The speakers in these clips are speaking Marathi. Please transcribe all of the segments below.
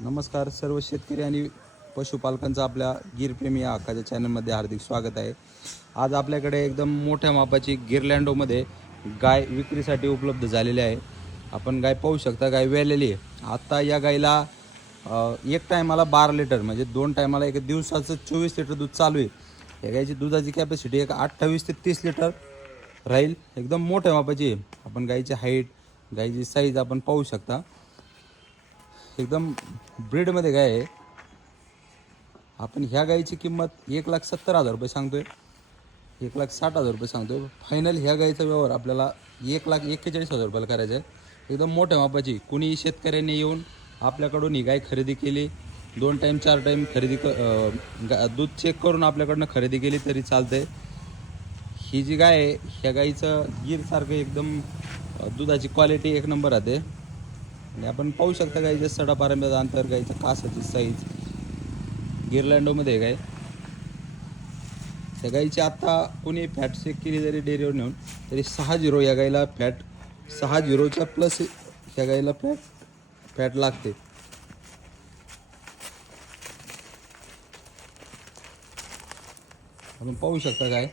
नमस्कार सर्व शेतकरी आणि पशुपालकांचं आपल्या गिरप्रेमी या हक्काच्या चॅनलमध्ये हार्दिक स्वागत आहे। आज आपल्याकडे एकदम मोठ्या मापाची गिरलँडोमध्ये गाय विक्रीसाठी उपलब्ध झालेली आहे। आपण गाय पाहू शकता, गाय वेलेली आहे। आता या गायला एक टायमाला 12 लिटर म्हणजे 2 टायमाला एक दिवसाचं 24 लिटर दूध चालू आहे। या गायची दुधाची कॅपॅसिटी एक 28 ते 30 लिटर राहील। एकदम मोठ्या मापाची आहे। आपण गायची हाईट, गायची साईज आपण पाहू शकता। एकदम ब्रीडमध्ये गाय आहे। आपण ह्या गायीची किंमत 1,70,000 रुपये सांगतोय, 1,60,000 रुपये सांगतोय। फायनल ह्या गायीचा व्यवहार आपल्याला 1,41,000 रुपयाला करायचा आहे। एकदम मोठ्या मापाची। कुणी शेतकऱ्यांनी येऊन आपल्याकडून ही गाय खरेदी केली, 2 टाईम 4 टाईम दूध चेक करून आपल्याकडनं खरेदी केली तरी चालतंय। ही जी गाय आहे ह्या गायीचं गिरसारखं एकदम दुधाची क्वालिटी एक नंबर राहते। आणि आपण पाहू शकता गायीच्या सडापारंब्याचं अंतर, गायीच्या कासाची साईज गिरलँडोमध्ये गाय। त्या गायीची आत्ता कोणी फॅट चेक केली जरी डेअरीवर नेऊन तरी 6-0 या गायीला फॅट, 6-0च्या प्लस ह्या गायीला फॅट लागते। आपण पाहू शकता गाय।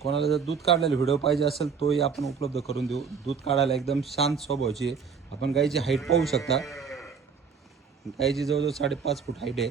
कोणाला जर दूध काढलेला व्हिडिओ पाहिजे असेल तोही आपण उपलब्ध करून देऊ। दूध काढायला एकदम शांत स्वभावाची आहे। आपण गायीची हाईट पाहू शकता। गायीची जवळजवळ 5.5 फूट हाईट आहे।